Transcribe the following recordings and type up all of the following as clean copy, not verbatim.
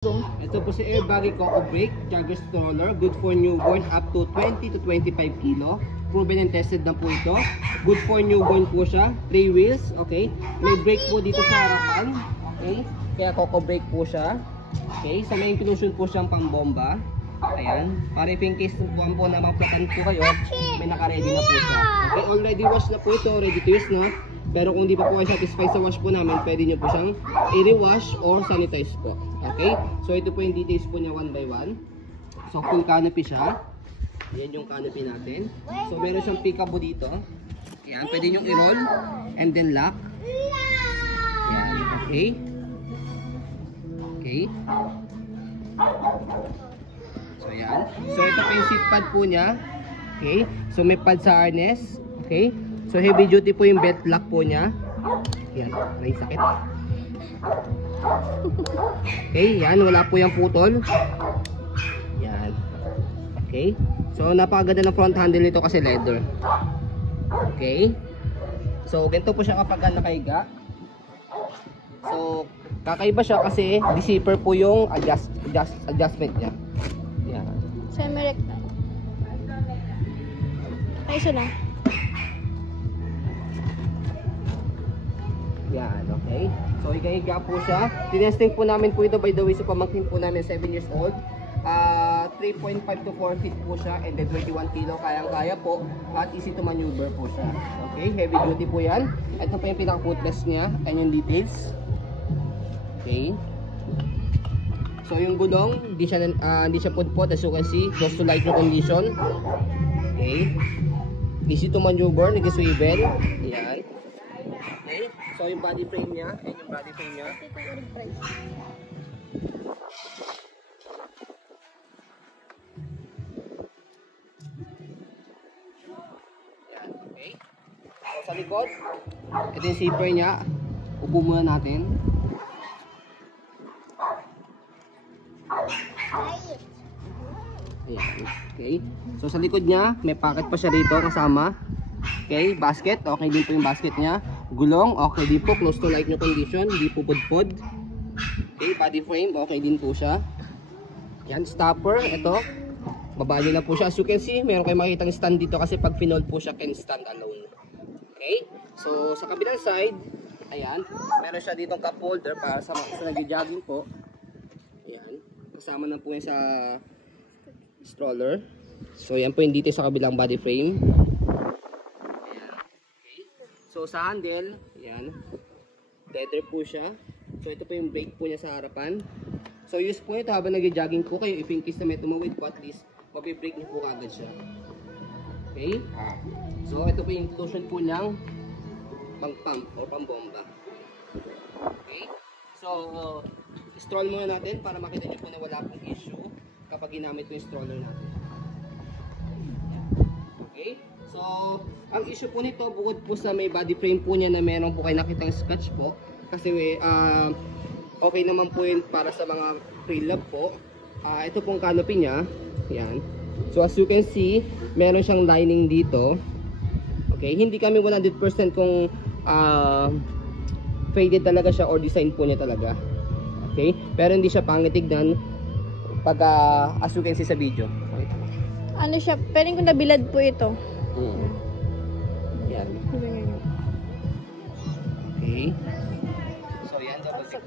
Ito po si Airbaggy Coco Brake, Jogger Stroller, good for newborn up to 20 to 25 kilo. Proven and tested na po ito. Good for newborn po siya. 3 wheels, okay. May brake po dito sa harapan, okay. Kaya Coco Brake po siya. Okay, so may inclusion po siyang pambomba. Ayan, para if in case buwan po na maplatan po kayo, may naka-ready na po siya. Okay, already wash na po ito, ready to use na. Pero kung di pa po kayo satisfied sa wash po namin, pwede nyo po siyang i-rewash or sanitize po. Okay? So ito po yung details po niya one by one. So full canopy siya. Ayan yung canopy natin. So meron siyang pick-up po dito. Ayan, pwede nyo i-roll and then lock. Ayan, okay. Okay. So ayan. So ito po yung seat pad po niya. Okay. So may pad sa harness. Okay. So heavy duty po yung belt lock po niya. Yan, may sakit. Okay, yan, wala po yung putol. Yan. Okay. So napakaganda ng front handle nito kasi leather. Okay. So ganito po siya kapag nakahiga. So kakaiba siya kasi di-zipper po yung adjustment niya. Yan. Semi-rectal. Ay, isa lang. Yan, okay. So, higa-higa po siya. Tinesting po namin po ito by the way sa pamangkin po namin, 7 years old. 3.5 to 4 feet po siya and then 21 kilo. Kayang-kaya po at easy to maneuver po siya. Okay, heavy duty po yan. Ito po yung pinaka-footless niya and yung details. Okay. So, yung gulong, hindi siya pudpod as you can see. Close to light condition. Okay. Easy to maneuver, nag-swivel. Yan. Okay. So yung body frame niya, and yung body frame niya. Yan, okay. So sa likod, ito yung zipper niya. Upo muna natin. Ayan, okay. So sa likod niya, may pocket pa siya rito kasama. Okay, basket, okay din po yung basket niya. Gulong, okay din po, close to light new condition, hindi po pudpod. Okay, body frame, okay din po siya. Yan, stopper, ito. Babali na po siya. As you can see, meron kayong makikitang stand dito kasi pag finold po siya, can stand alone. Okay, so sa kabilang side, ayan, meron siya ditong cup holder para sa nag-jogging po. Ayan, kasama na po yan sa stroller. So yan po yung dito sa kabilang body frame. So sa handle, yan, leather po siya. So ito po yung brake po niya sa harapan. So use po ito habang nag-jogging po kayo. If in case na may tumawid po, at least mapibrake niyo po agad siya. Okay? So ito po yung inclusion po niyang pang-pump or pang-bomba. Okay? So stroll muna natin para makita niyo po na wala pong issue kapag ginamit po yung stroller natin. Okay? So, ang issue po nito, bukod po sa may body frame po niya na meron po kayo nakitang scratch po, kasi okay naman po yun para sa mga pre-love po. Ito pong canopy niya, yan. So as you can see, meron siyang lining dito. Okay, hindi kami 100% kung faded talaga siya or design po niya talaga. Okay, pero hindi siya pangit tignan pag as you can see sa video. Okay. Ano siya, pwedeng kung nabilad po ito. Yan. Okay. So yan, double tick.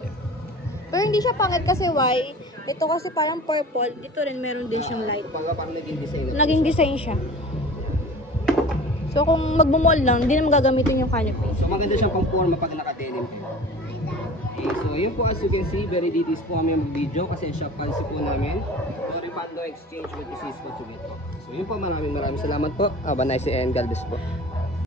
Pero hindi siya pangit kasi why? Ito kasi parang purple. Dito rin meron din siyang light. Parang naging design. Naging design siya. So kung magmumall lang, hindi naman gagamitin yung canopy. So maganda siyang pang forma pag naka-denim. Okay, so yun po as you can see, very details po kami yung video kasi shop policy po namin. No refund, no exchange with disease po to get. So yun po, maraming salamat po. Have a nice day and God bless po.